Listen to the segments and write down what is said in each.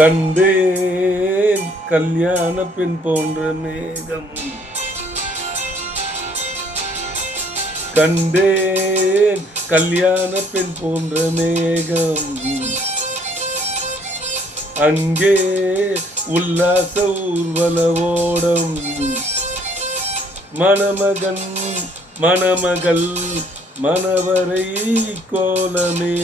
கண்டேன் கல்யாண பெண் போன்ற மேகம், கண்டேன் கல்யாண பெண் போன்ற மேகம், அங்கே உல்லாச ஊர்வல ஓடம், மணமகன் மணமகள் மணவரை கோலமே.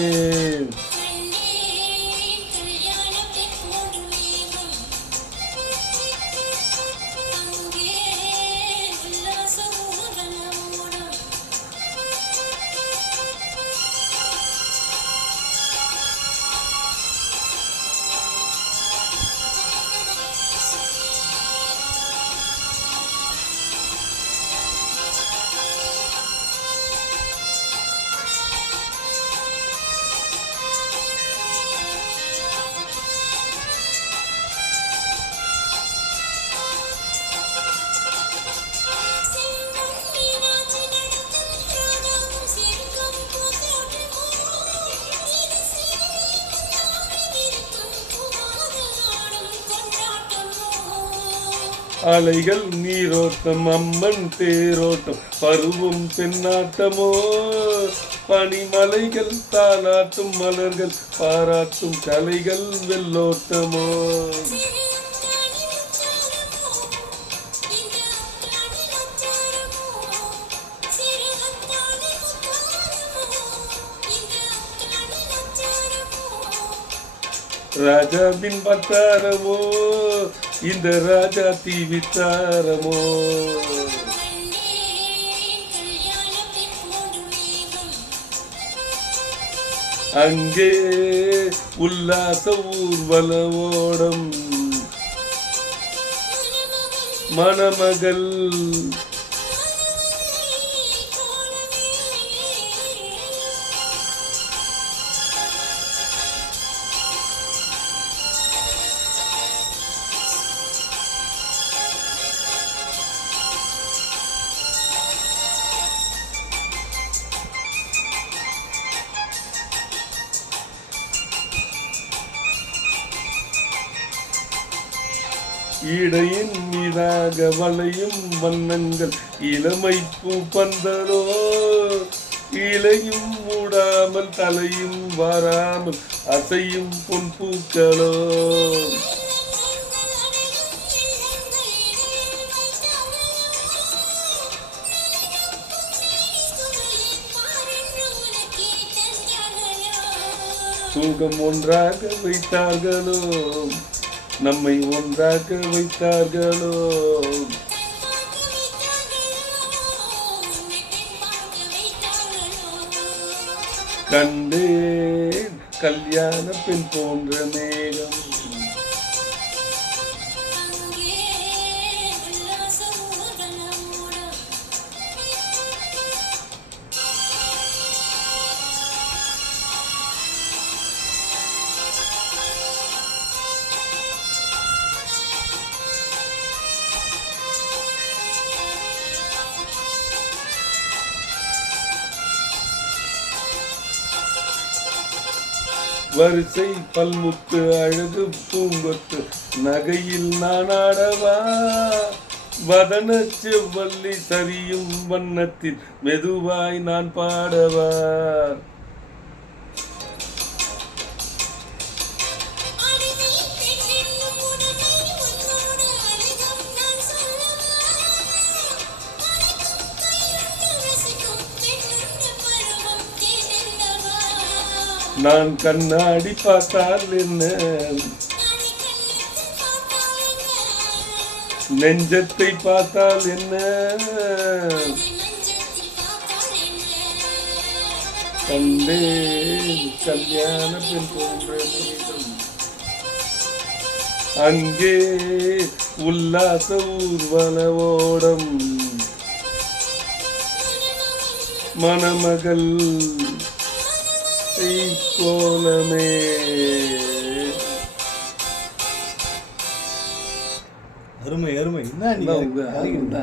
அலைகள் நீரோட்டம், அம்மன் தேரோட்டம், பருவம் பெண்ணாட்டமோ, பனிமலைகள் தாலாட்டும், மலர்கள் பாராட்டும், கலைகள் வெள்ளோட்டமோ. ராஜாவின் பட்டாரமோ, இந்த ராஜா தீவித்தாரமோ. அங்கே உல்லாச ஊர்வல ஓடம், மணமகள் இடையின் மீதாக வளையும் வண்ணங்கள், இளமை பூ பந்தலோ, இலையும் மூடாமல் தலையும் வாராமல் அசையும் பொன் பூக்களோ. சுகம் ஒன்றாக வைத்தார்களோ, நம்மை ஒன்றாக வைத்தார்களோ. கண்டேன் கல்யாண பெண் போன்ற மேகம், வரிசை பல்முத்து அழகு பூங்கொத்து, நகையில் நானாடவா, வதன செவ்வள்ளி சரியும் வண்ணத்தில் மெதுவாய் நான் பாடவா. நான் கண்ணாடி பார்த்தால் என்ன, நெஞ்சத்தை பார்த்தால் என்ன, கண்டேன் கல்யாண பெண் போன்ற மேகம், அங்கே உல்லாச ஊர்வல ஓடம், மணமகள் கோலமே. அருமை அருமை. என்ன